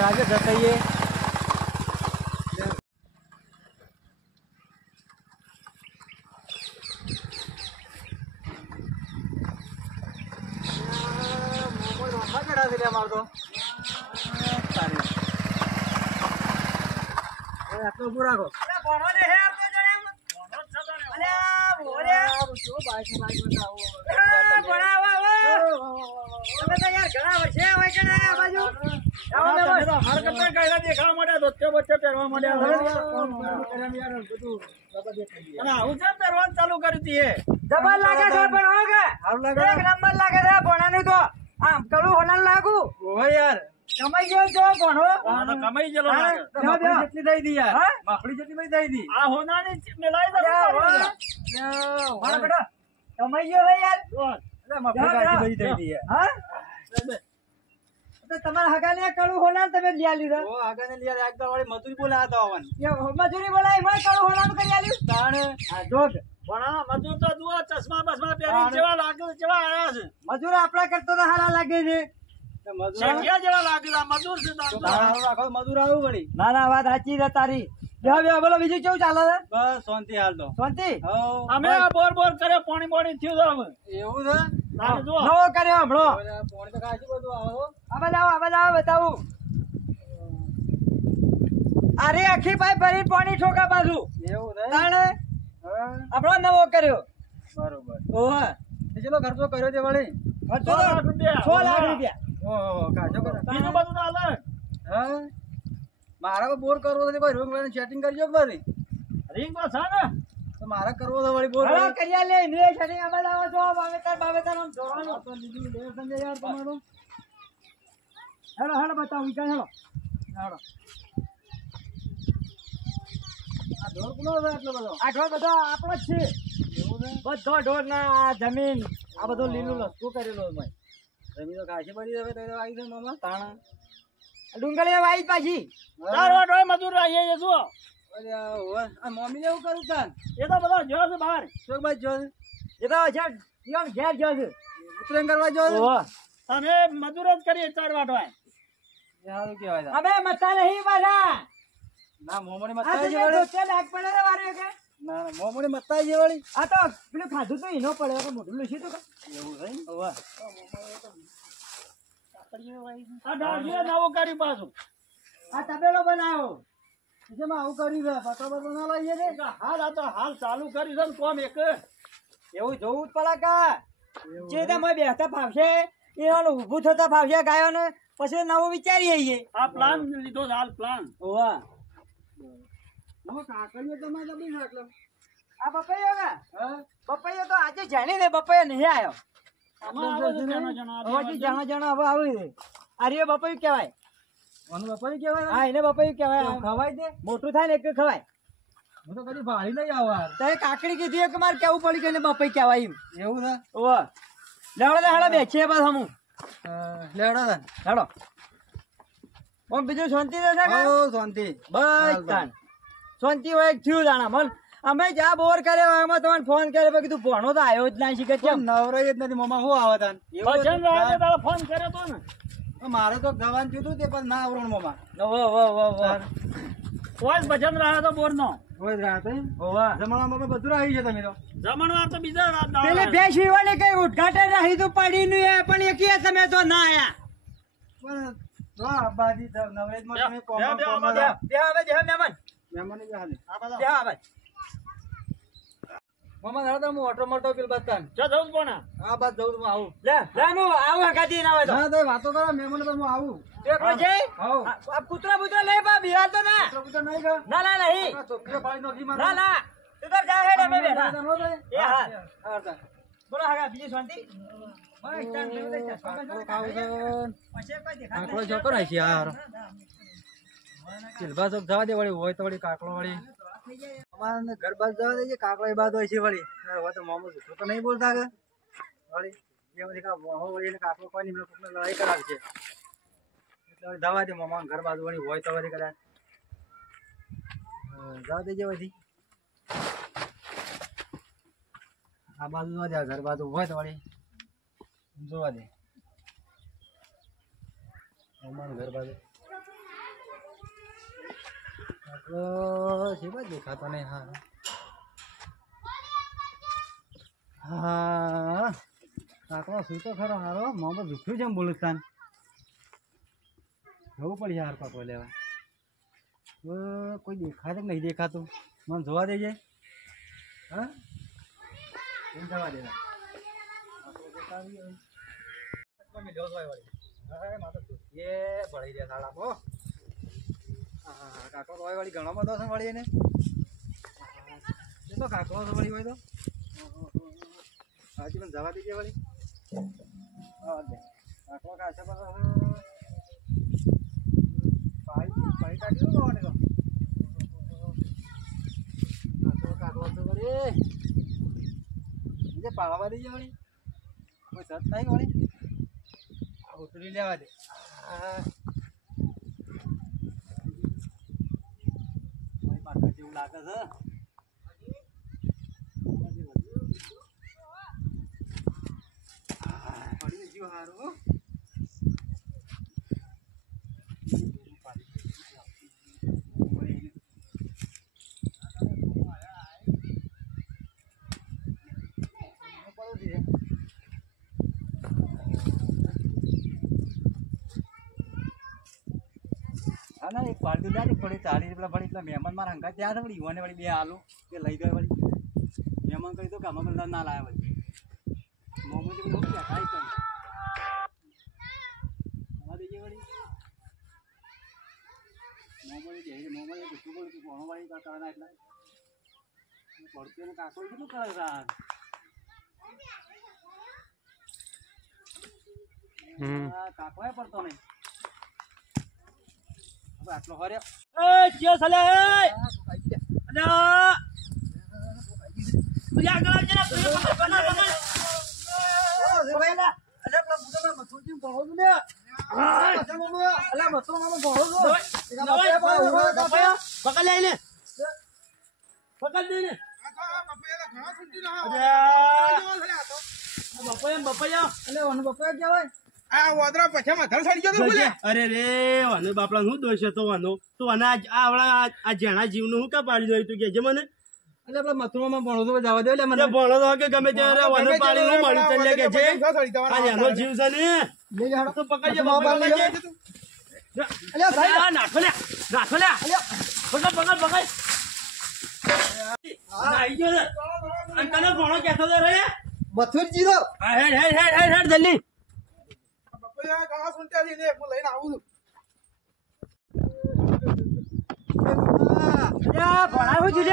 આજે જતાઈએ આટલો ઉભો રાખો ચાલુ કરી જબર લાગે છે પણ એક નંબર લાગે છે ભણાનું તો આમ કડું હોનાર લાગુ યાર કમાઈ ગયો છો ભણો કમાઈ ગયેલો જેટલી દઈ દી યાર માફડી જેટલી દઈ દી આ હોનાની મેલાઈ દો મારા બેટા કમાઈ ગયો હે યાર માફડી કાઢી દઈ દી હા તમારા હગાને કડું હોનાર તમે લઈ લીધા ઓ હગાને લઈ આલ્યા એકદમ વાળી મજૂરી બોલાયા હતા મજૂરી બોલાય મને કડું હોનાર કરી આલ્યું તાણ આ જોગ ભણા મજૂર તો જુઓ ચશ્મા બસમા પહેરી જેવા લાગે જેવા આયા છે મજૂર આપડા કરતો તો હારા લાગે છે મજૂર જેવા લાગે મજૂર છે મજૂર આવું વળી ના ના વાત સાચી છે તારી બોલો બીજું કેવું ચાલે છે બસ શાંતિ હાલ તો શાંતિ અમે બોર બોર કર્યો પાણી પાણી થયું છે એવું છે નવો કર્યો હમણો પાણી તો ખાસું બધું આવો બતાવું અરે આખી પાઇપ ભરી પાણી ઠોકા પાછું એવું છે આપણો નવો કર્યો બરોબર ઓહો ચલો ખર્ચો કર્યો તે વળી ખર્ચો 6 લાખ રૂપિયા ઓહો કાજો કરો બીજું બધું તો હાલે હા મારા બોર કરવો તો કોઈ રૂમ વાળા સેટિંગ કરજો બરી રિંગ માં છે ને તો મારા કરવો તો વળી બોર હા કર્યા લે ને સેટિંગ આમાં લાવો છો બાવેતર આમ જોવાનું તો લીધું લે સંજય યાર તમારો હેલો બતાવું કે હેલો આટલો બધો આપણો જ છે બધો ઢોર ના જમીન આ બધું લીલું લસકું કરેલું જમીન તો ઘાસી પડી હવે આવી છે મામા તાણા ડુંગળી વાઈ પાછી મજૂર આવીએ શું મમ્મી એવું કરું તાન એ તો બધો જો છે બહાર શું બાદ જો એ તો ઘેર જો છે ઉતરેન કરવા જો તમે મજૂર જ કરીએ 4 વાટવાય સારું કેવાય અમે મતા નહીં પાછા ના મોમણી મતાઈ જે વાળી તે લાગ પડે રે વારે કે ના મોમણી મતાઈ જે વાળી આ તો પેલું ખાધું તો ઈનો પડે કે મોઢું લસી તો એવું છે ઓવા આ ડાળીએ નવો કરી પાછું આ તબેલો બનાવ્યો જેમાં આવું કરી છે પટોબર બના લઈએ છે હાલ આ તો હાલ ચાલુ કરી છે કોમ એક એવું જોવું જ પડે કા જે તમે બેસતા ફાવશે એનો ઊભું થતા ફાવશે ગાયોને પછી નવો વિચારી આવીએ આ પ્લાન લીધો હાલ પ્લાન ઓવા કાકડીઓ તમારે બી નાખલો આ પપૈયો કે પપૈયો તો આજે જાણી ને પપૈયો નહીં આવ્યો જણા હવે આવી આર્ય બપૈયું કેવાય બપૈયું કેવાય હા એને બપૈયું કેવાય ખવાય દે મોટું થાય ને એક ખવાય હું તો કદી ભાળી નહીં આવા તે કાકડી કીધી કે મારે કેવું પડી કે બપૈયું કેવાય એમ એવું છે ઓ લેવડો બેસીએ બસ હમું લેવડો હેડો પણ બીજું શાંતિ રહેશે શાંતિ બસ તાન શાંતિ હોય થયું જાણા મન અમે જ્યાં બોર કર્યો એમાં તમને ફોન કર્યો કીધું ભણો તો આવ્યો જ ના શીખે કેમ નવરાઈ જ નથી મમ્મા શું આવે તાન ફોન કર્યો તો ને મારે તો જવાન થયું તે પણ ના આવરણ મમ્મા કોઈ ભજન રહ્યા તો બોર નો જમણવા બધું આવી છે તમે તો જમણવા તો બીજા પેલે બે શિવાને કઈ ઉદઘાટન રાહી તું પડી નું પણ એક તમે તો ના આયા વાતો કરો મહેમાન તો હું આવું કૂતરા બુતરા લઈ પા બિહાર તો ના નહીં બોલો હા બીજી શાંતિ કાકડો જોકો ને યાર ચિલબા ચોક જવા દે વળી હોય તો વળી કાકડો વળી અમારે ઘર બાદ જવા દે કાકડો એ બાદ હોય છે વળી હવે તો મામું જૂઠું તો નહીં બોલતા કે વળી જે બધી વળી કાકડો કોઈ નહીં લડાઈ કરાવે છે એટલે જવા દે મામા ઘર બાજુ વળી હોય તો વળી કદાચ જવા દેજે વળી આ બાજુ જોવા દે ઘર બાજુ હોય તો વળી જોવા દે ઘર બાજુ દેખાતો નહીં. હા કાકડો શું તો ખરો હારો મોમાં દુખ્યું છે એમ બોલુસ્તાન જવું પડશે હાર પાકો લેવા. કોઈ દેખાતું નહીં દેખાતું મને જોવા દેજે. હા એમ જવા દેવા એ ભળી રહ્યા સાડા પો. હા કાકડો રોય વાળી ઘણો બધો છે વળી એને તો કાકડો તો વળી હોય તો હાજી મને જવા દીજે વળી. કાકડો કાચા પર પાણી કાઢી દો ને તો કાકડો તો વળી બીજે પાળવા દીજે વળી કોઈ સત નહીં વળી ઉતરી લેવા દે. જેવું લાગે છે સારું. હા ના એક પાડતું લે પડી 40 પેલા પડી પેલા મહેમાન મારા હંગા ત્યાં છે વળી ઈવોને વળી બે આલુ કે લઈ ગયો વળી મહેમાન કહી તો કામ ના લાયા વળી મોમો જે બધું ખાઈ કરી દેજે વળી મોમો જે મોમો એ બધું બોલું કોણો વાળી કરવાના એટલા પડતું એને કાકો કેટલું કરે સાર કાકો પડતો નહીં આટલો હર્યો. એ ચિયો સલે એ અલ્યા મુજા આગળ આવજે ને બના બના ઓ રેલા અલ્યા પેલા બુડા મથુજી ભણો દે અલ્યા મથો મામા ભણો દો પકડ લઈ લે પકડ દે ને બપૈયા અલ્યા ઓન બપૈયા કહેવાય. આ વાદરા પછી મથર સડી ગયો તો બોલે. અરે રે વાનો બાપડા શું દોષ હતો વાનો તો આના આ જેણા જીવનું હું કા પાડી દઉં તું કે જે મને એટલે પેલા મથુરામાં ભણો તો જવા દે મને ભણો તો કે ગમે ત્યારે વાનો પાડી નું મળ્યું તને કે છે આ જેનો જીવ છે ને તો પકડજે બાપા પકડજે. અલ્યા ભાઈ આ નાખો લે પકડ આઈ ગયો ને અને તને ભણો કહેતો તો રે મથુરજી તો હેડ જલ્દી બપૈયા ગાવા સુનતા લઈને હું લઈને આવું છું. ભણાવું છું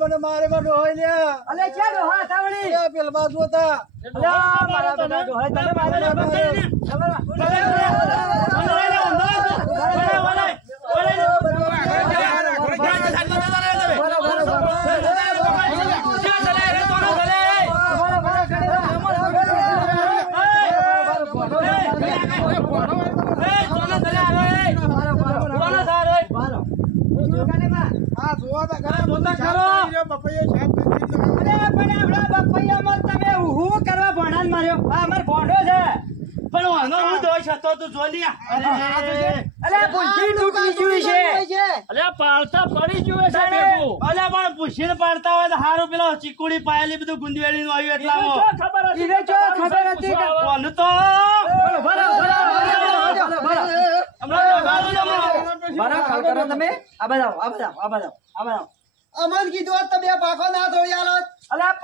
મને મારે બધું હોય લે અલે ક્યાં ડોહા થાવણી પેલ બાજુ હતા મારા બધા ડોહા તને મારે પૂછીને પાડતા હોય તો હારું પેલો ચીકુડી પાયેલી બધું ગુંદવેલી નું આવ્યું એટલા તમે અમન કીધું તમે પાખો ના થોડી આલો અલ્યા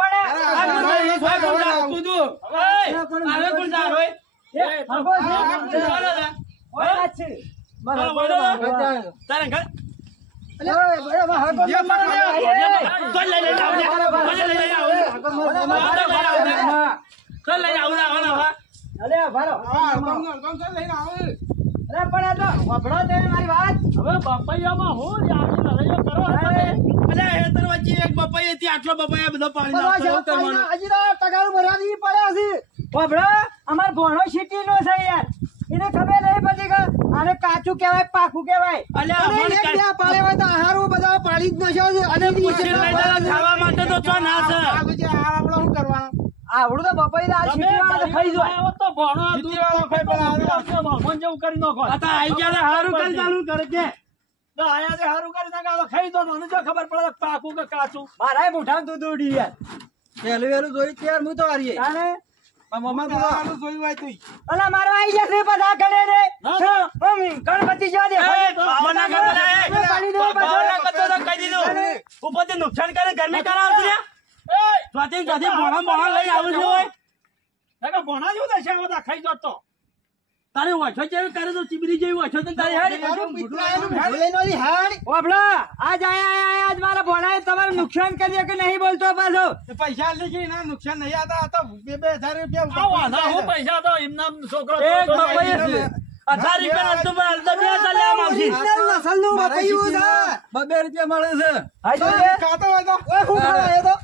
આટલો બપાયા બધો પાણી અમાર ભણો સિટી નો છે યાર એને ખબર નહીં પછી કે આને કાચું કેવાય પાકું કેવાય પાડે હોય તો આહારો બધા પાડી જ નશો અને ખાવા માટે તો ચો ના છે શું કરવાનું આવડું તો બપાઈ આ તમે શીખવાડો તો ખાઈ જાય. આવ્યો તો ભણો આ દૂધ શીખવાડો ખાઈ પેલા ભગવાન જેવું કરી નાખો. આ તો આઈ ગયા ને હારું કરી ચાલુ કરે છે. તો આયા તે હારું કરી નાખે, આ તો ખાઈ દો. મને જો ખબર પડે તો પાકું કે કાચું. મારા મોઢામાં દૂધ ઉડી યાર. પહેલું વહેલું જોઈ ત્યાર હું તો હારીએ તાને મમ્મા તો આનું જોયું હોય તું અલા મારો આઈ જશે બધા ઘરે રે. ગણપતિ જવા દે. ભાવના કરતો ને, એ પાડી દે ભાવના કરતો તો કહી દીધું. ઉપરથી નુકસાન કરે ગરમી કરાવતી રે. ત્યાંથી ભણા લઈ આવું છું હોય. નકર ભણા જેવું થશે આ બધા ખાઈ દો તો. તારે ઓછો જેવું કરે તો ચીબરી જેવું ઓછો તો તારી હેડ. ઓબલા આજ આજ મારા ભણાએ તમારું નુકસાન કર્યું કે નહીં બોલતો પાછો. પૈસા લીધી ના નુકસાન નહીં આતા આ તો 2,000 રૂપિયા આ વાંધા હું પૈસા તો એમના છોકરો એક તો બપાઈ નહીં. છે. 1000 રૂપિયા હાલતું પણ હાલતા બે ચાલ્યા માવજી. નસલનું બપાયું છે. 2 રૂપિયા મળે છે હાઈ જોઈએ. ખાતો હોય તો ઓય હું ખાવા આવ્યો તો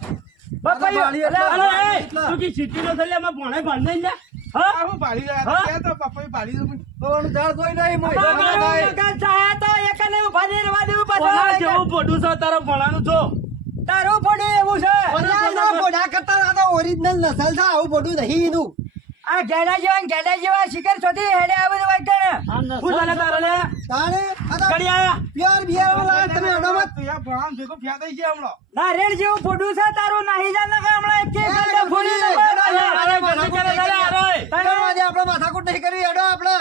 બપાયું. અરે એ, તું કી સિટી નો થયેલી આમાં ભણે ભણ નહીં જા. હા? આ હું ભાડી રહ્યા હા? હતા તો પપ્પાએ ભાડી દીધું ભણાનું મકાન ચાહે તો એકને ઉભા નહીં રહેવા દેવું ભણા પાછો. જેવું પોઢું છે તારે ભણાનું છો. તારું પડ્યું એવું છે. ઓરિજિનલ નસલ છે આવું બધું નહીં એનું આ ગેડા જેવા શિખર શોધી હેડે આવે તો વાંચે ને. આ નસલ શું ચાલે તારે લે? તાણે કડી આયા? પ્યોર બિયર વાળા તમે અડોમત તું યાર ભણામ ભેગો ફેદાઈ છે હમણાં નારિયેળ જેવું ફોટું છે તારું નાહી જા ને કે હમણાં એક એક ગંડા ફોડી અરે, નાખો. અરે, ગરમી કરે તારે, અરે. આપણે માથાકૂટ નહીં કરવી અડો આપણે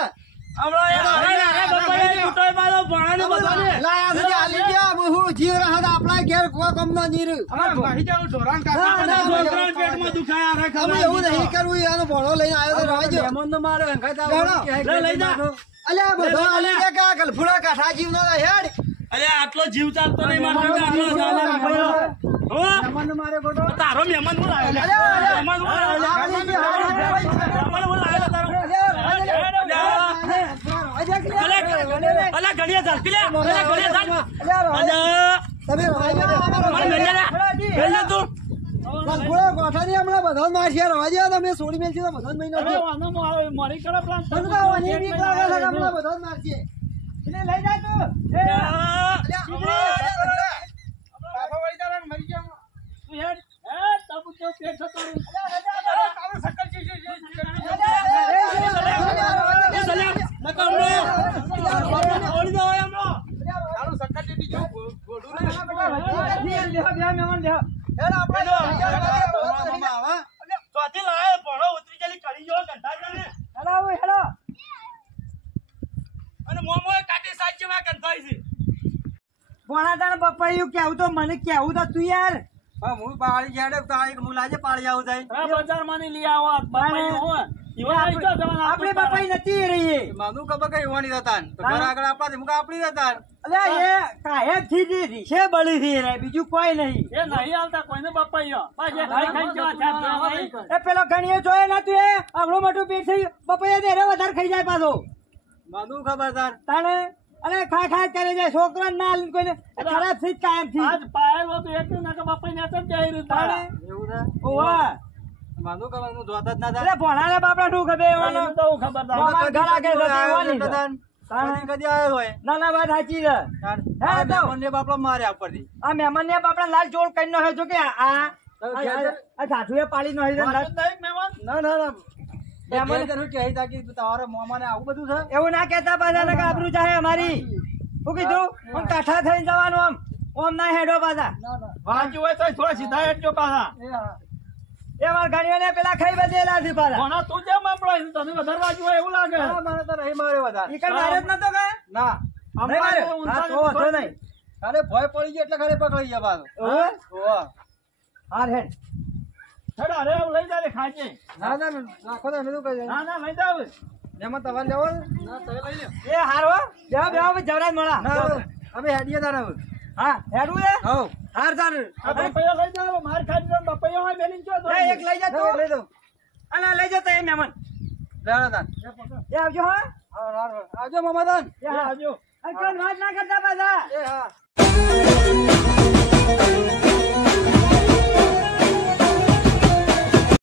હમણાં અરે, બપાઈએ છૂટોય પાડો ભણાનું બધાને. લાયા સુધી આલી ગયા હું જીવ રહા હતા આપણા ઘેર કોઈ કમ ના નીર ભાઈ જાવ ઢોરાન બધા છોકરાઓને પેટમાં દુખાય, અરે, ખબર અમે એવું નહીં કરવું આનો ભણો લઈને આવ્યો તો રવાજો મહેમાનનો મારે લે, લઈ જા. અલ્યા બધો આલી ગયા કા ગલફુડા કાઠા જીવ નો હેડ અરે, આટલો જીવ ચાલતો નહીં મારતો કે આટલો ચાલે નહીં. હો? મહેમાનનો મારે ખોટો. તારો મહેમાન હું લાવ્યો લે? મહેમાન હું લાવ્યો? મહેમાન હું લાવ્યો તારો? અલા, ઘડિયા ચાલ, પી લે. અલા, ઘડિયા ચાલ. અલા, તમે રવાજો મને મેલ લે. મેલ લે તું. ગલફુડા કાઠા ની હમણાં બધા મારશે રવાજો તમે સોડી મેલ છે તો બધો મહિનો અરે વાંધો માં આવે, મારી કરે પ્લાન સંતાવાની બીક લાગે છે હમણાં બધો મારશે એટલે લઈ જા તું. એ, તું હેડ તાબુ કેવું પેટ છે તારું. એ સલ્યા, નકા હમણાં. ઓળી દો હોય હમણાં. બેહો, મહેમાન બેહો. ચોથી લાવે, ભણો ઉતરી ગયેલી કડી જેવો કંટાળ છે ને. Hello, hello. અને મોમોએ કાઢી સાચ જેવા કંટાળ છે. ભણા તાણે બપાયું કેવું તો મને કેવું તો તું યાર. હું પાડી જાડે તો હું લાજે પાડી આવું થાય આ બજાર માંની લઈ આવો આ બાપાઈ હોય. ઈવા લઈ જાઓ જવાના. આપણી બપાઈ નથી રહી. માનું ખબર કઈ હોવાની હતા તો ઘર આગળ આપણા મુકા આપણી હતા અલ્યા એ કાયમ થી જે રીશે બળી થી રે બીજું કોઈ નહીં. એ નહીં હાલતા કોઈને બાપાઈ પાછે ખાઈ ખાઈ જવા ચાર નહીં. એ પેલો ગણીએ જોયે ના તું એ આવડું મોટું પેટ થઈ બપાઈ દે વધારે ખાઈ જાય પાછો માનું ખબર તાર તાણે અને ખા કરે જાય છોકરા ના હાલીને કોઈને ખરાબ થઈ જ કાયમ થી. આજ પાયલ હતું એટલું ના કે બાપાઈ ને જ જઈ રહ્યું તાણે એવું છે ઓવા માનું ખબર હું જોતા જ ના એટલે ભણાને બાપડા શું ખબર એવાનો તો ખબર મામા ઘર આગળ જતી હોવાની છે. તાણ કદી આવ્યો હોય ના ના વાત સાચી છે. હે તો મને બાપડા માર્યા ઉપરથી આ મહેમાન ને બાપડા લાલ જોડ કરી નો જો કે આ સાધુ એ પાડી નો મહેમાન ના ના ના મહેમાન જરૂર કહી તાકી તમારા મોમાને આવું બધું છે એવું ના કેતા પાછા ને કે આબરૂ ચાહે અમારી શું કીધું આમ કાઠા થઈને જવાનું આમ ના હેડો પાછા વાંચ્યું હોય તો થોડા સીધા હેઠજો પાછા. એ વાર ઘણીઓને પેલા ખાઈ બધેલા છે પાછા ભણા તું જેમ આપણો તને વધારે વાંચ્યું હોય એવું લાગે. મને તો નહીં મારે વધારે ઈ કઈ માર્યો જ નતો કે ના નહીં માર્યો? હા તો વાંધો નહીં. અરે ભય પડી ગયો એટલે ઘરે પકડી ગયા પાછું ઓવે? ઓવા હાર હેડ હેડ અરે લઈ જા રે ખાજે. ના ના નાખો ને શું કહે ના ના લઈ જાવ. એમાં તમારે લેવો ના તમે લઈ લો એ હાર હો બેહો જવરાજ મળા ના અમે હેડીએ તારે હા હેડવું છે હવ હાર તાર આ બાપૈયા લઈ જાવ. માર ખાજે બાપૈયા હોય બેલીન ચો તો. એક લઈ જા તું લઈ દઉં અને લઈ જતો એ મહેમાન લેવા તાર એ આવજો હા આવજો મામાદાન એ હા આવજો. અને કોઈ વાત ના કરતા પાછા એ હા